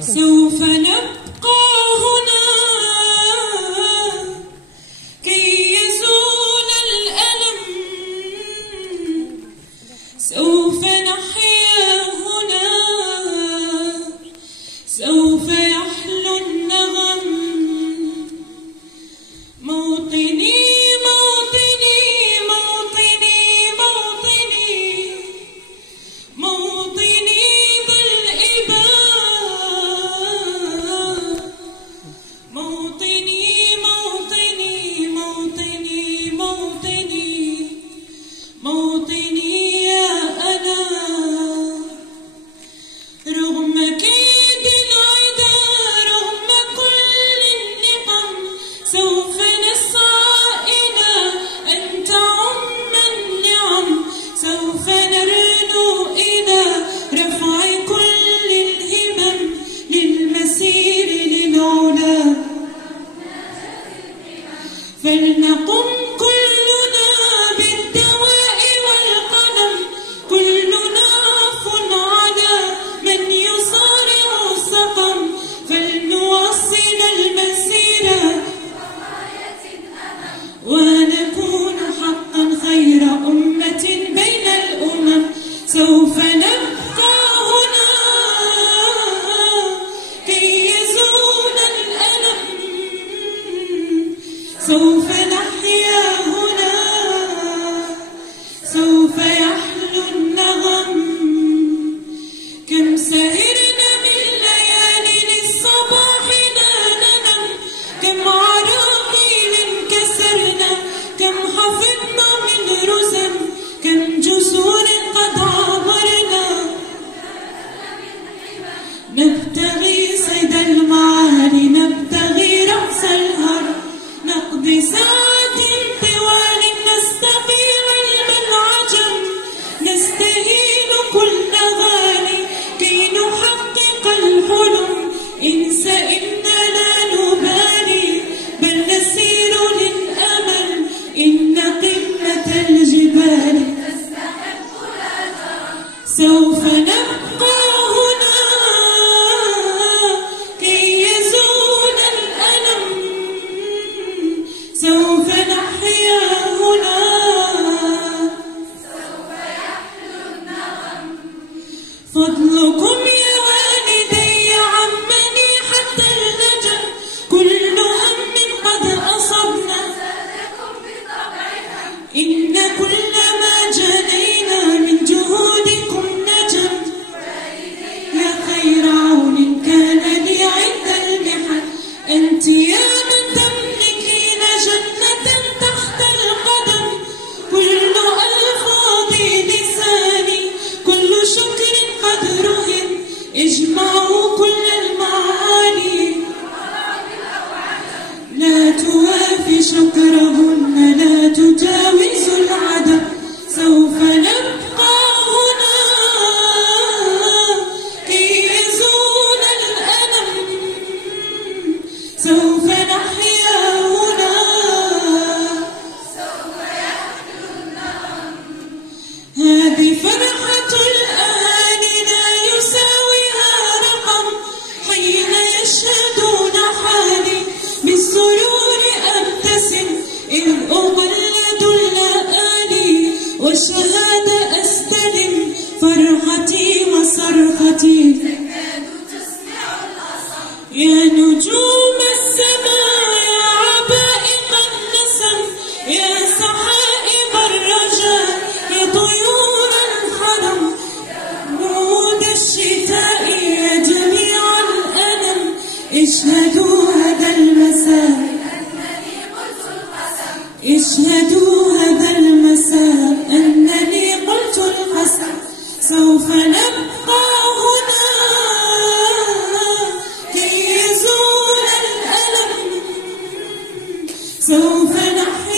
سوف نبقى هنا كي يزول الألم، سوف نحيا هنا، سوف يحلو النغم. موطني موطني موطني موطني موطني ذا الإباء، موطني موطني موطني موطني موطني يا أنا. رغم كيد العدا، رغم كل النقم، سوف نسعى إلى أن تعم النعم، سوف نرنو إلى رفع كل الهمم للمسير للعلا. فلنقم كلنا بالدواء والقلم، كلنا عفو على من يصارع السقم، فلنواصل المسير ونكون حقا خير أمة بين الأمم. سوف نبقى هنا كي يزول الألم، سوف نحيا هنا، سوف يحلو النغم. كم سهرنا من ليالي للصباح لا ننم، كم عراقيل كسرنا، كم حفظنا من رزم، كم جسور قد عبرنا. نبتغي صيد المعالي، نبتغي رأس الهرم، نقضي ساعات طوال نستقي علم العجم، نستهين كل غالي كي نحقق الحلم. انس إنا لا نبالي، بل نسير للأمل، إن قمة الجبال تستحق الأجر. سوف نبقى هنا كي يزول الألم، سوف نحيا هنا، سوف يحلو النغم. فضلكم يا والدي عمني حتى النجم، كل هم قد أصبنا زادكم بطبعها، إن كل ما جنينا من جهودكم نجم. يا خير عون كان لي عند المحن، أنت يا من تملكين جنة تحت القدم. كل ألفاظ لساني، كل شكر قد رهن، اجمعوا كل المعاني، لا توافي شكرهن، لا تجاوز العدم. سوف نبقى هنا كي يزول الألم، سوف نحيا هنا، سوف يحلو النغم. هذه فرحة الأهالي لا يساويها رقم، حين يشهدون حالي بالسرور أبتسم، إذ أقلد اللآلي والشهادة أستلم. فرحتي وصرختي تكاد تسمع الأصم، يا نجوم السماء يا عبائق النسم، يا سحائب الرجاء يا طيور الحرم، يا ورود الشتاء يا جميع الألم. اشهدوا هذا المساء أنني قلت القسم، اشهدوا هذا المساء أنني قلت القسم. سوف نبقى هنا كي يزول الألم، سوف نحيا